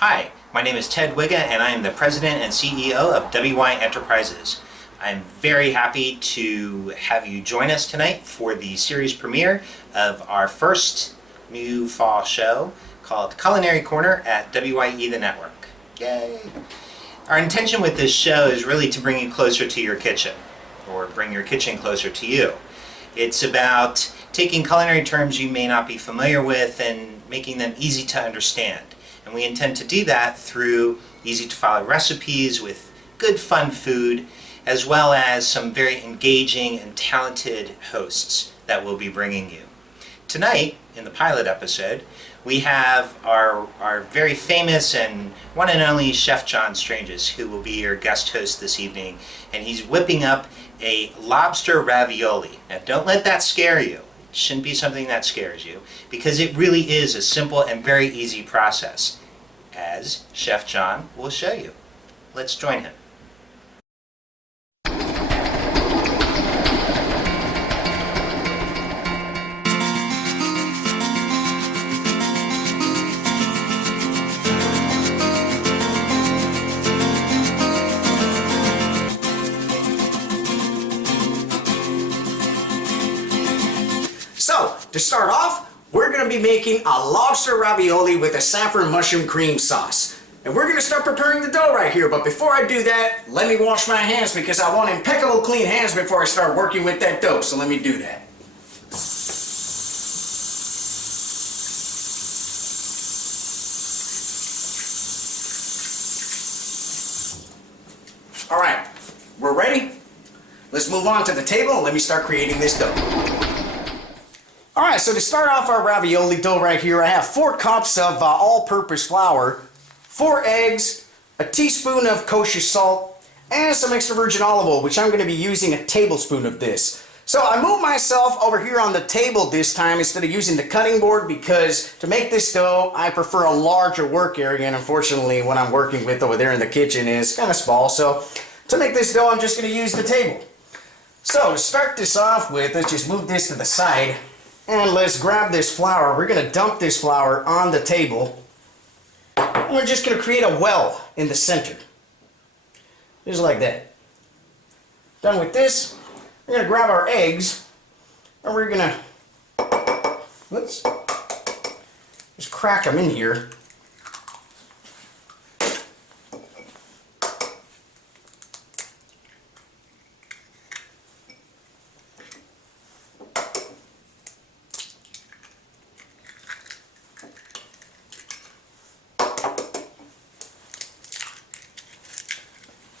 Hi, my name is Ted Wigga and I am the President and CEO of WYE Enterprises. I'm very happy to have you join us tonight for the series premiere of our first new fall show called Culinary Corner at WYE The Network. Yay! Our intention with this show is really to bring you closer to your kitchen, or bring your kitchen closer to you. It's about taking culinary terms you may not be familiar with and making them easy to understand. And we intend to do that through easy to follow recipes with good fun food, as well as some very engaging and talented hosts that we'll be bringing you. Tonight, in the pilot episode, we have our very famous and one and only Chef John Strangis, who will be your guest host this evening, and he's whipping up a lobster ravioli. Now don't let that scare you. It shouldn't be something that scares you, because it really is a simple and very easy process, as Chef John will show you. Let's join him. So, to start off, we're going to be making a lobster ravioli with a saffron mushroom cream sauce. And we're going to start preparing the dough right here, but before I do that, let me wash my hands because I want impeccable clean hands before I start working with that dough, so let me do that. Alright, we're ready? Let's move on to the table and let me start creating this dough. Alright, so to start off our ravioli dough right here, I have 4 cups of all-purpose flour, 4 eggs, a teaspoon of kosher salt, and some extra virgin olive oil, which I'm going to be using a tablespoon of this. So I moved myself over here on the table this time instead of using the cutting board, because to make this dough, I prefer a larger work area, and unfortunately what I'm working with over there in the kitchen is kind of small. So to make this dough, I'm just going to use the table. So to start this off with, let's just move this to the side. And let's grab this flour. We're going to dump this flour on the table. And we're just going to create a well in the center. Just like that. Done with this, we're going to grab our eggs. And we're going to, let's just crack them in here.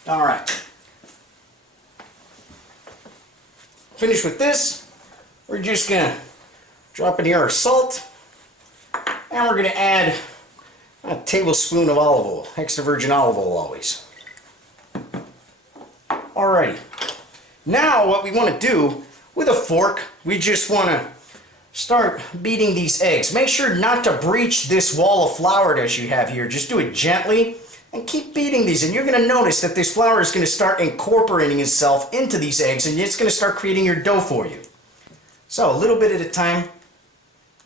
All right. Finish with this. We're just gonna drop in here our salt, and we're gonna add a tablespoon of olive oil, extra virgin olive oil always. Alrighty. Now what we want to do with a fork, we just want to start beating these eggs. Make sure not to breach this wall of flour that you have here. Just do it gently. And keep beating these, and you're going to notice that this flour is going to start incorporating itself into these eggs, and it's going to start creating your dough for you. So a little bit at a time.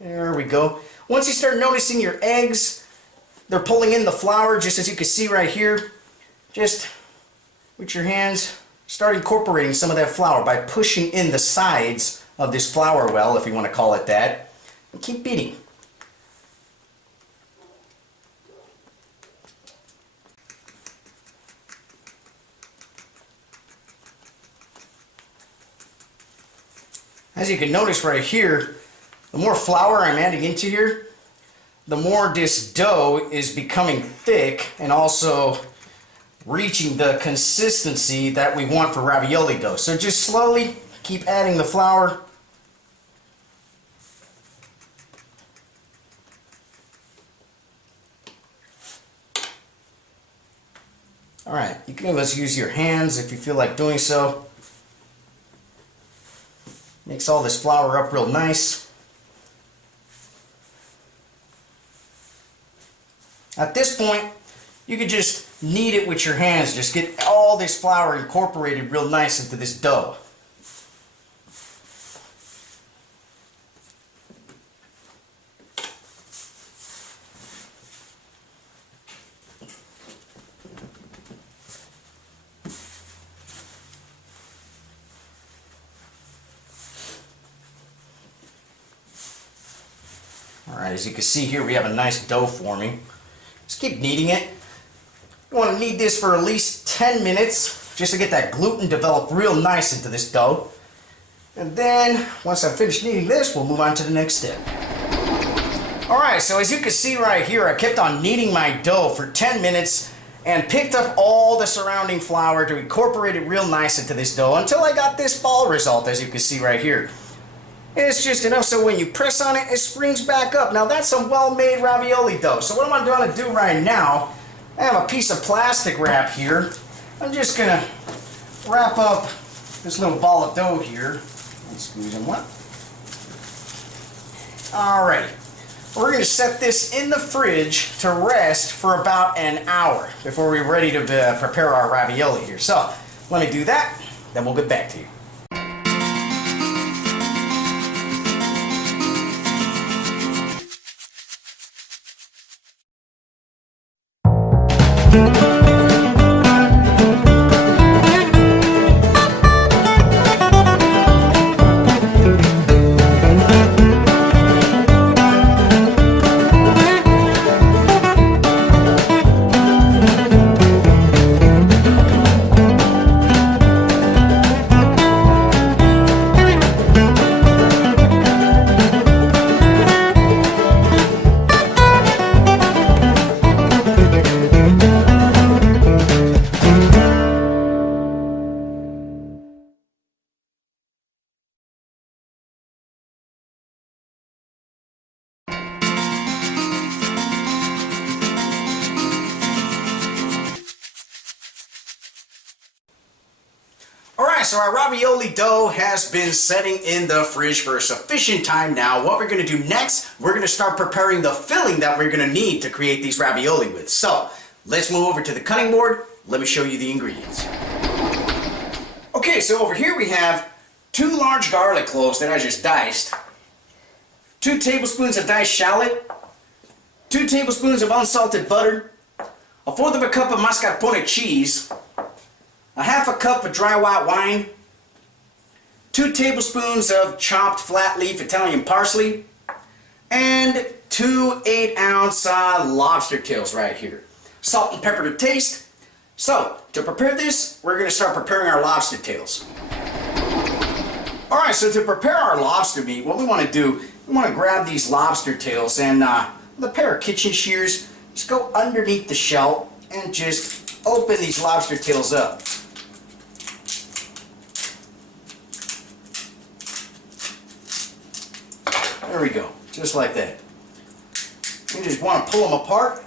There we go. Once you start noticing your eggs, they're pulling in the flour, just as you can see right here. Just with your hands, start incorporating some of that flour by pushing in the sides of this flour well, if you want to call it that, and keep beating. As you can notice right here, the more flour I'm adding into here, the more this dough is becoming thick and also reaching the consistency that we want for ravioli dough. So just slowly keep adding the flour. Alright, you can always use your hands if you feel like doing so. Mix all this flour up real nice. At this point, you can just knead it with your hands. Just get all this flour incorporated real nice into this dough. As you can see here, we have a nice dough forming. Just keep kneading it. You want to knead this for at least 10 minutes just to get that gluten developed real nice into this dough. And then, once I've finished kneading this, we'll move on to the next step. Alright, so as you can see right here, I kept on kneading my dough for 10 minutes and picked up all the surrounding flour to incorporate it real nice into this dough until I got this ball result, as you can see right here. It's just enough so when you press on it, it springs back up. Now that's some well-made ravioli dough. So what I'm going to do right now, I have a piece of plastic wrap here. I'm just going to wrap up this little ball of dough here. Let's squeeze in one. Alrighty. We're going to set this in the fridge to rest for about an hour before we're ready to prepare our ravioli here. So, let me do that, then we'll get back to you. Alright, so our ravioli dough has been setting in the fridge for a sufficient time now. What we're going to do next, we're going to start preparing the filling that we're going to need to create these ravioli with. So, let's move over to the cutting board. Let me show you the ingredients. Okay, so over here we have 2 large garlic cloves that I just diced, 2 tablespoons of diced shallot, 2 tablespoons of unsalted butter, 1/4 cup of mascarpone cheese, 1/2 cup of dry white wine, 2 tablespoons of chopped flat leaf Italian parsley, and 2 8-ounce lobster tails right here. Salt and pepper to taste. So, to prepare this, we're going to start preparing our lobster tails. Alright, so to prepare our lobster meat, what we want to do, we want to grab these lobster tails and with a pair of kitchen shears, just go underneath the shell and just open these lobster tails up. There we go, just like that. You just want to pull them apart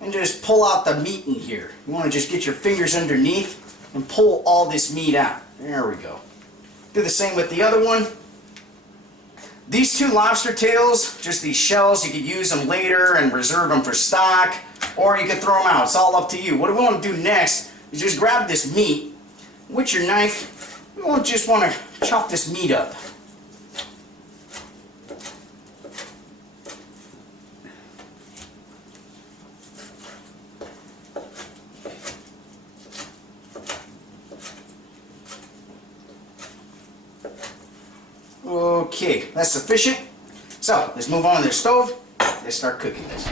and just pull out the meat in here. You want to just get your fingers underneath and pull all this meat out. There we go. Do the same with the other one. These 2 lobster tails, just these shells, you could use them later and reserve them for stock, or you could throw them out. It's all up to you. What we want to do next is just grab this meat with your knife. We just want to chop this meat up. Okay, that's sufficient. So, let's move on to the stove. Let's start cooking this.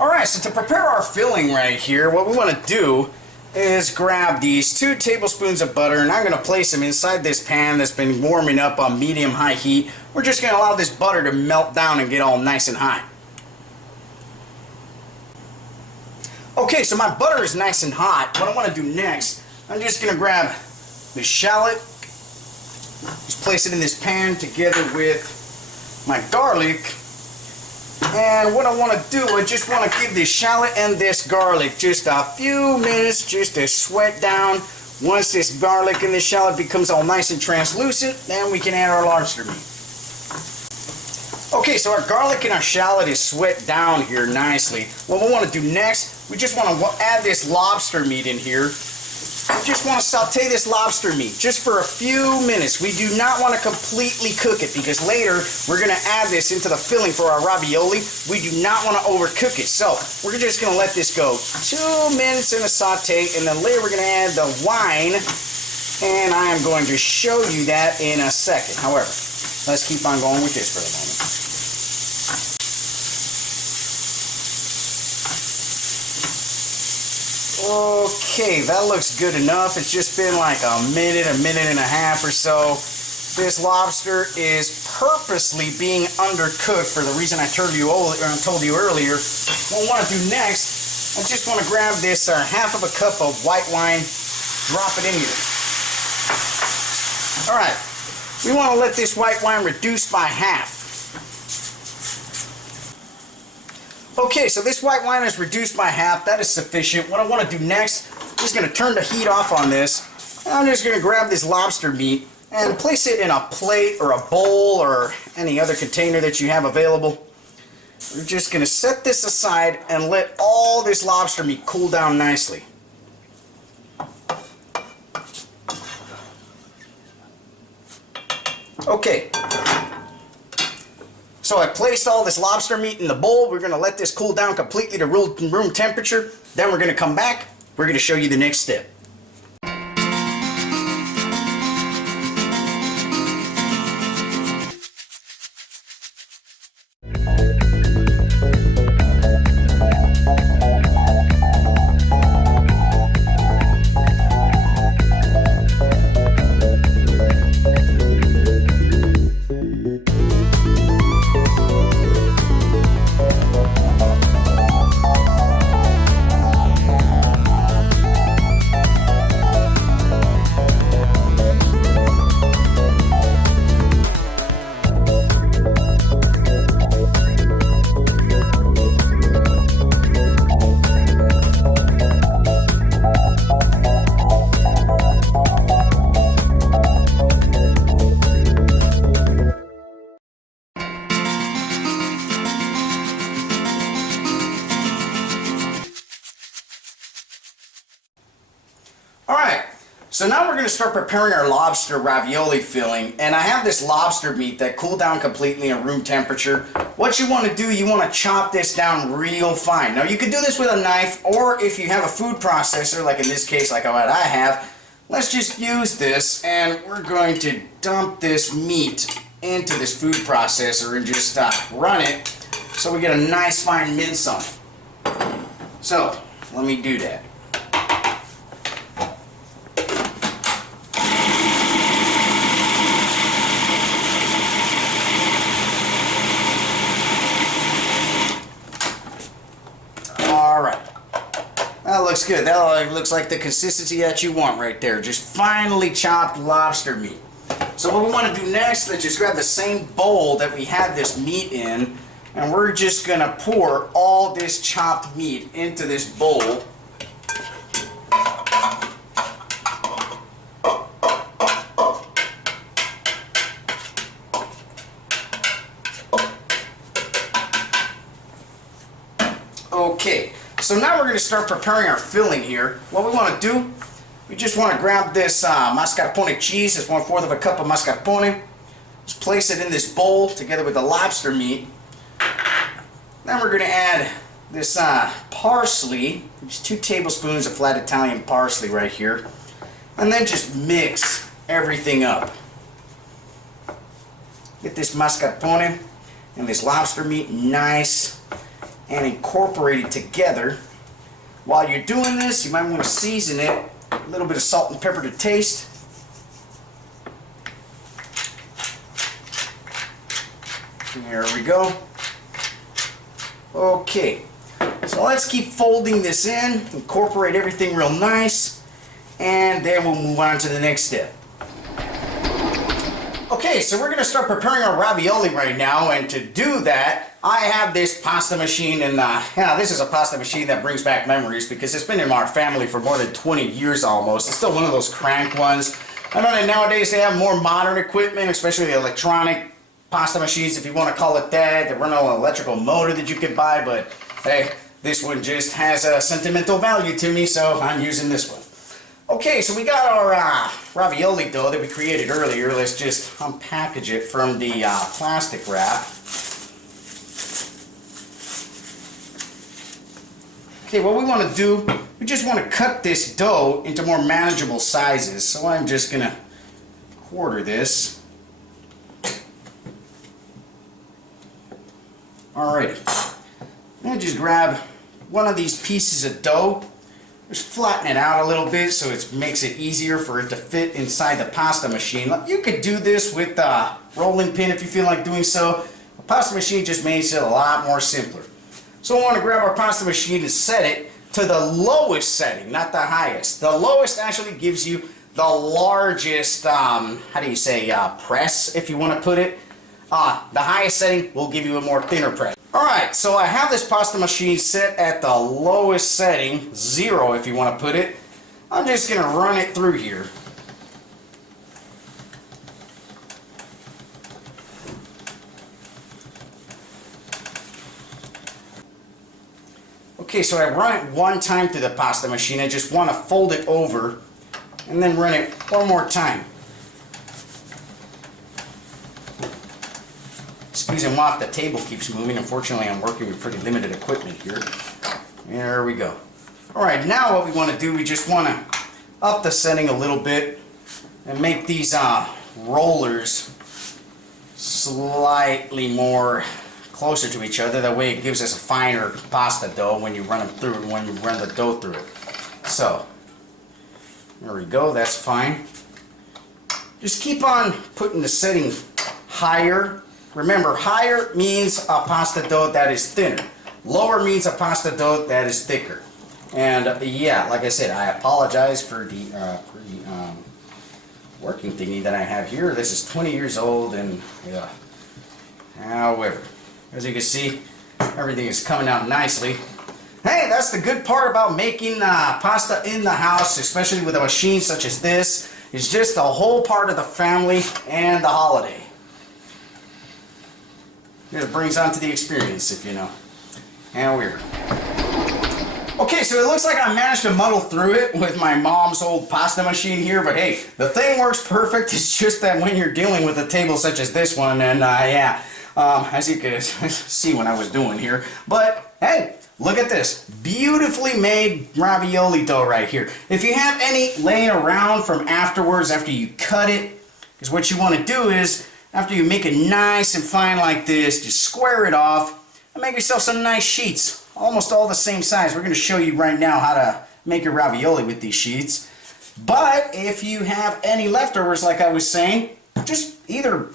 Alright, so to prepare our filling right here, what we want to do is grab these 2 tablespoons of butter, and I'm going to place them inside this pan that's been warming up on medium-high heat. We're just going to allow this butter to melt down and get all nice and hot. Okay, so my butter is nice and hot. What I want to do next, I'm just going to grab the shallot, just place it in this pan together with my garlic. And what I want to do, I just want to give this shallot and this garlic just a few minutes just to sweat down. Once this garlic and this shallot becomes all nice and translucent, then we can add our lobster meat. Okay, so our garlic and our shallot is sweat down here nicely. What we want to do next, we just want to add this lobster meat in here. We just want to saute this lobster meat just for a few minutes. We do not want to completely cook it because later we're going to add this into the filling for our ravioli. We do not want to overcook it. So we're just going to let this go 2 minutes in a saute, and then later we're going to add the wine, and I am going to show you that in a second. However, let's keep on going with this for a moment. Okay, that looks good enough. It's just been like a minute and a half or so. This lobster is purposely being undercooked for the reason I told you earlier. What I want to do next, I just want to grab this half of a cup of white wine, drop it in here. All right, we want to let this white wine reduce by half. Okay, so this white wine is reduced by half. That is sufficient. What I want to do next, I'm just going to turn the heat off on this. And I'm just going to grab this lobster meat and place it in a plate or a bowl or any other container that you have available. We're just going to set this aside and let all this lobster meat cool down nicely. Okay. So I placed all this lobster meat in the bowl. We're going to let this cool down completely to room temperature. Then we're going to come back. We're going to show you the next step. Alright, so now we're going to start preparing our lobster ravioli filling, and I have this lobster meat that cooled down completely at room temperature. What you want to do, you want to chop this down real fine. Now you can do this with a knife, or if you have a food processor, like in this case, like what I have, let's just use this, and we're going to dump this meat into this food processor and just run it so we get a nice fine mince on it. So, let me do that. Alright, that looks good. That looks like the consistency that you want right there. Just finely chopped lobster meat. So what we want to do next, let's just grab the same bowl that we had this meat in, and we're just going to pour all this chopped meat into this bowl. Okay, so now we're going to start preparing our filling here. What we want to do, we just want to grab this mascarpone cheese. It's 1/4 of a cup of mascarpone. Just place it in this bowl together with the lobster meat. Then we're going to add this parsley, just 2 tablespoons of flat Italian parsley right here. And then just mix everything up. Get this mascarpone and this lobster meat nice and incorporate it together. While you're doing this, you might want to season it. A little bit of salt and pepper to taste. There we go. Okay, so let's keep folding this in, incorporate everything real nice, and then we'll move on to the next step. Okay, so we're going to start preparing our ravioli right now, and to do that, I have this pasta machine, and this is a pasta machine that brings back memories because it's been in our family for more than 20 years almost. It's still one of those crank ones. I know that nowadays they have more modern equipment, especially the electronic pasta machines, if you want to call it that. They run on an electrical motor that you can buy, but hey, this one just has a sentimental value to me, so I'm using this one. Okay, so we got our ravioli dough that we created earlier. Let's just unpackage it from the plastic wrap. Okay, what we want to do, we just want to cut this dough into more manageable sizes. So I'm just going to quarter this. Alrighty. I'm going to just grab one of these pieces of dough. Just flatten it out a little bit so it makes it easier for it to fit inside the pasta machine. You could do this with a rolling pin if you feel like doing so. The pasta machine just makes it a lot more simpler. So we want to grab our pasta machine and set it to the lowest setting, not the highest. The lowest actually gives you the largest, press, if you want to put it. The highest setting will give you a more thinner press. Alright, so I have this pasta machine set at the lowest setting, 0 if you want to put it. I'm just going to run it through here. Okay, so I run it one time through the pasta machine. I just want to fold it over and then run it one more time. Excuse me while the table keeps moving. Unfortunately, I'm working with pretty limited equipment here. There we go. Alright, now what we want to do, we just want to up the setting a little bit and make these rollers slightly more closer to each other. That way it gives us a finer pasta dough when you run them through, when you run the dough through it. So, there we go, that's fine. Just keep on putting the setting higher. Remember, higher means a pasta dough that is thinner. Lower means a pasta dough that is thicker. And yeah, like I said, I apologize for the working thingy that I have here. This is 20 years old, and yeah. However, as you can see, everything is coming out nicely. Hey, that's the good part about making pasta in the house, especially with a machine such as this. It's just a whole part of the family and the holiday. It brings on to the experience, if you know. And weird. Okay, so it looks like I managed to muddle through it with my mom's old pasta machine here, but hey, the thing works perfect. It's just that when you're dealing with a table such as this one, and as you can see what I was doing here. But hey, look at this. Beautifully made ravioli dough right here. If you have any laying around from afterwards, after you cut it, because what you want to do is, after you make it nice and fine like this, just square it off and make yourself some nice sheets. Almost all the same size. We're going to show you right now how to make your ravioli with these sheets. But if you have any leftovers, like I was saying, just either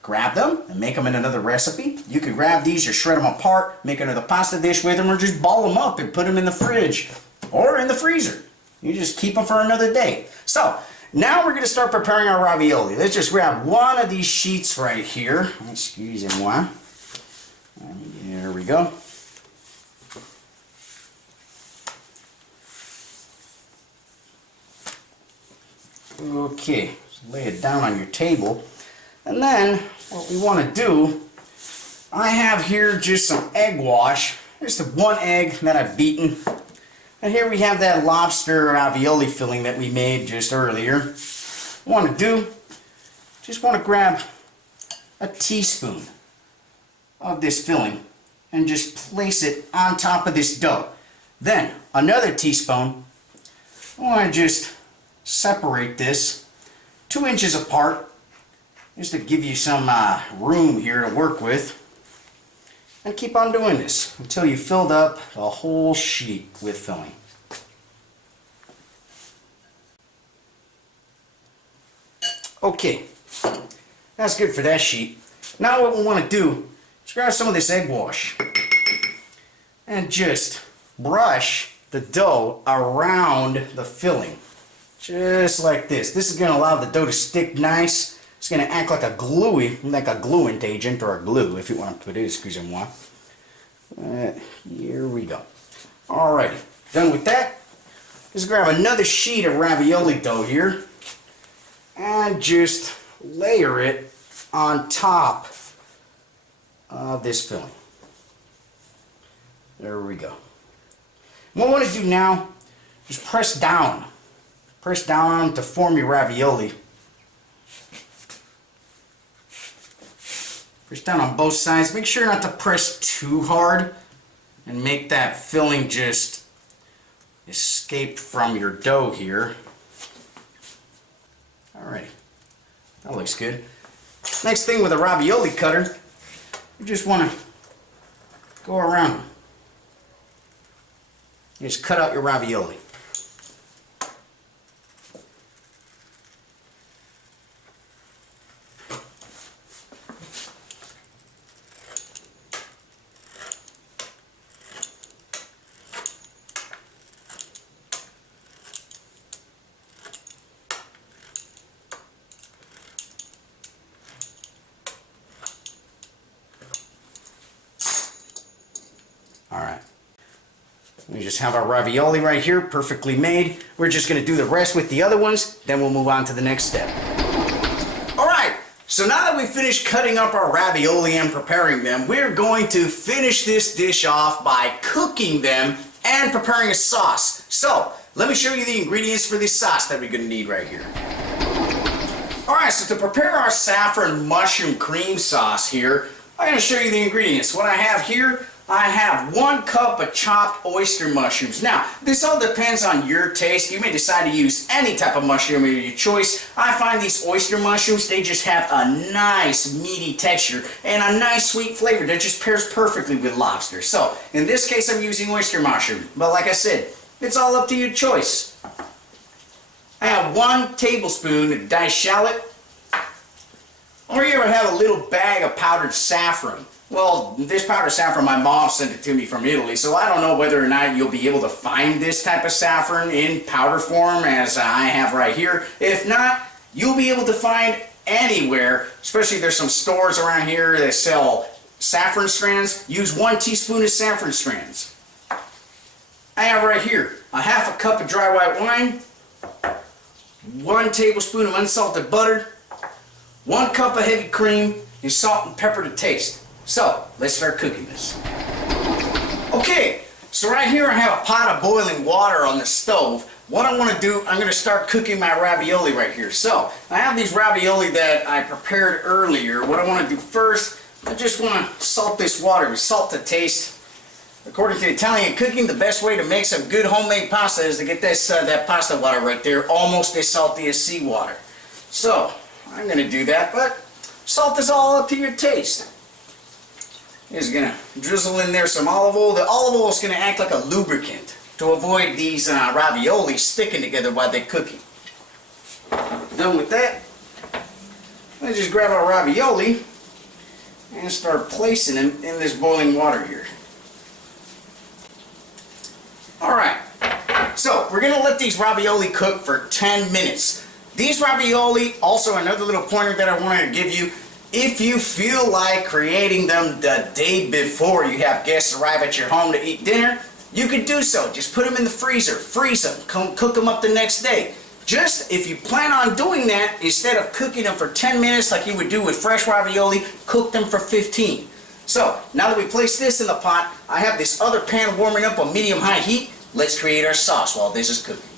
grab them and make them in another recipe. You could grab these or shred them apart, make another pasta dish with them, or just ball them up and put them in the fridge or in the freezer. You just keep them for another day. So, now we're going to start preparing our ravioli. Let's just grab one of these sheets right here. Excusez-moi. There we go. Okay, so lay it down on your table. And then, what we want to do, I have here just some egg wash. Just one egg that I've beaten. And here we have that lobster ravioli filling that we made just earlier. What I want to do, just want to grab a teaspoon of this filling and just place it on top of this dough. Then another teaspoon, I want to just separate this 2 inches apart just to give you some room here to work with. And keep on doing this until you filled up a whole sheet with filling. Okay, that's good for that sheet. Now what we want to do is grab some of this egg wash and just brush the dough around the filling. Just like this. This is going to allow the dough to stick nice. It's going to act like a gluing agent, or a glue, if you want to put it, excusez-moi. Here we go. Alrighty, done with that. Just grab another sheet of ravioli dough here and just layer it on top of this filling. There we go. What I want to do now is press down. Press down to form your ravioli. Press down on both sides. Make sure not to press too hard and make that filling just escape from your dough here. Alrighty, that looks good. Next thing with a ravioli cutter, you just want to go around them. You just cut out your ravioli. Alright. We just have our ravioli right here, perfectly made. We're just going to do the rest with the other ones, then we'll move on to the next step. Alright, so now that we've finished cutting up our ravioli and preparing them, we're going to finish this dish off by cooking them and preparing a sauce. So, let me show you the ingredients for this sauce that we're going to need right here. Alright, so to prepare our saffron mushroom cream sauce here, I'm going to show you the ingredients. What I have here, I have 1 cup of chopped oyster mushrooms. Now, this all depends on your taste. You may decide to use any type of mushroom of your choice. I find these oyster mushrooms, they just have a nice meaty texture and a nice sweet flavor that just pairs perfectly with lobster. So, in this case, I'm using oyster mushroom. But like I said, it's all up to your choice. I have 1 tablespoon of diced shallot. Or you ever have a little bag of powdered saffron. Well, this powdered saffron, my mom sent it to me from Italy, so I don't know whether or not you'll be able to find this type of saffron in powder form as I have right here. If not, you'll be able to find anywhere, especially there's some stores around here that sell saffron strands. Use 1 teaspoon of saffron strands. I have right here a half a cup of dry white wine, 1 tablespoon of unsalted butter, 1 cup of heavy cream, and salt and pepper to taste. So, let's start cooking this. Okay, so right here I have a pot of boiling water on the stove. What I want to do, I'm going to start cooking my ravioli right here. So, I have these ravioli that I prepared earlier. What I want to do first, I just want to salt this water with salt to taste. According to Italian cooking, the best way to make some good homemade pasta is to get this that pasta water right there almost as salty as seawater. So, I'm going to do that, but salt is all up to your taste. Just going to drizzle in there some olive oil. The olive oil is going to act like a lubricant to avoid these ravioli sticking together while they're cooking. Done with that, let's just grab our ravioli and start placing them in this boiling water here. Alright, so we're going to let these ravioli cook for 10 minutes. These ravioli, also another little pointer that I wanted to give you, if you feel like creating them the day before you have guests arrive at your home to eat dinner, you could do so. Just put them in the freezer, freeze them, come cook them up the next day. Just if you plan on doing that, instead of cooking them for 10 minutes like you would do with fresh ravioli, cook them for 15. So, now that we place this in the pot, I have this other pan warming up on medium-high heat. Let's create our sauce while this is cooking.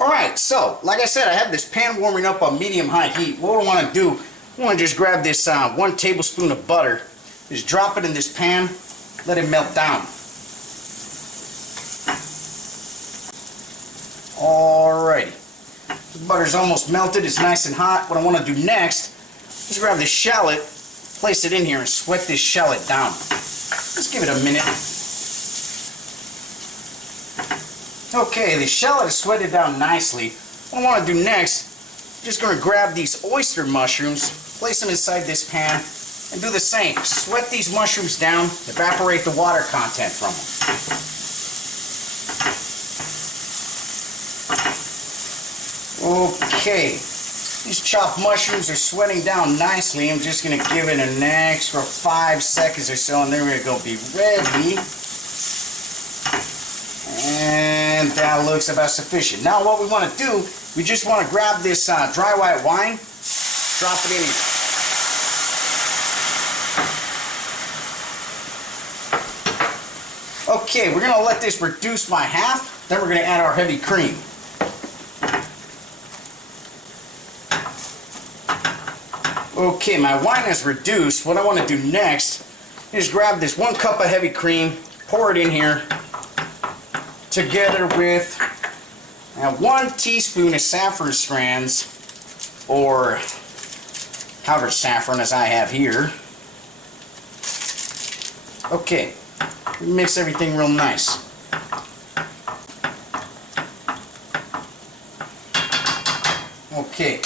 Alright, so, like I said, I have this pan warming up on medium-high heat. What I want to do, I want to just grab this 1 tablespoon of butter, just drop it in this pan, let it melt down. Alrighty, the butter's almost melted, it's nice and hot. What I want to do next is grab this shallot, place it in here and sweat this shallot down. Just give it a minute. Okay, the shallot is sweated down nicely. What I want to do next, I'm just going to grab these oyster mushrooms, place them inside this pan, and do the same. Sweat these mushrooms down, evaporate the water content from them. Okay, These chopped mushrooms are sweating down nicely. I'm just going to give it an extra 5 seconds or so, and then we're going to be ready. And that looks about sufficient. Now what we want to do, we just want to grab this dry white wine, drop it in here. Okay, we're going to let this reduce by half, then we're going to add our heavy cream. Okay, my wine is reduced. What I want to do next is grab this 1 cup of heavy cream, pour it in here, together with 1 teaspoon of saffron strands, or powdered saffron as I have here. Okay, mix everything real nice. Okay,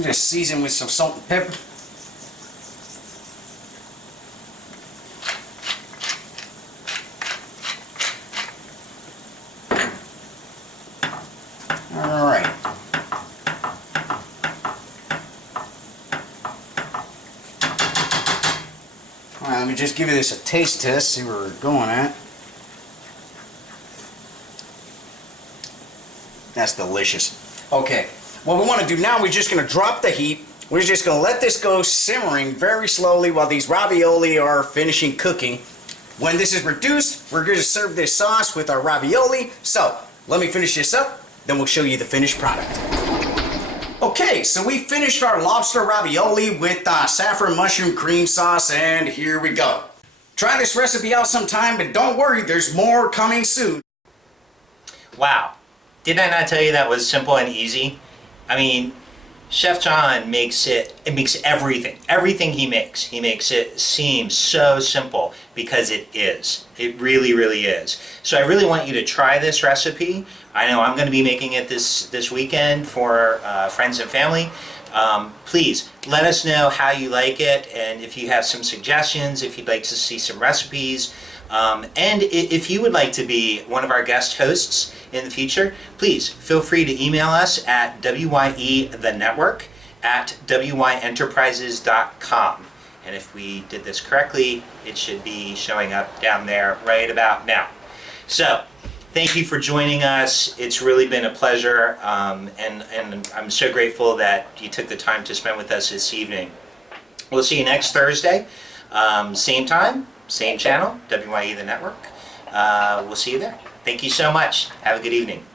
just season with some salt and pepper. Alright. Alright, let me just give you this a taste test, see where we're going at. That's delicious. Okay, what we want to do now, we're just going to drop the heat. We're just going to let this go simmering very slowly while these ravioli are finishing cooking. When this is reduced, we're going to serve this sauce with our ravioli. So, let me finish this up, then we'll show you the finished product. Okay, so we finished our lobster ravioli with saffron mushroom cream sauce, and here we go. Try this recipe out sometime, but don't worry, there's more coming soon. Wow. Did I not tell you that was simple and easy? I mean, Chef John makes everything he makes it seem so simple, because it is. It really, really is. So I really want you to try this recipe. I know I'm going to be making it this weekend for friends and family. Please let us know how you like it, and if you have some suggestions, if you'd like to see some recipes, and if you would like to be one of our guest hosts in the future, please feel free to email us at wyenetwork@wyenterprises.com. And if we did this correctly, it should be showing up down there right about now. So, thank you for joining us. It's really been a pleasure, and I'm so grateful that you took the time to spend with us this evening. We'll see you next Thursday, same time, same channel, WYE the Network. We'll see you there. Thank you so much. Have a good evening.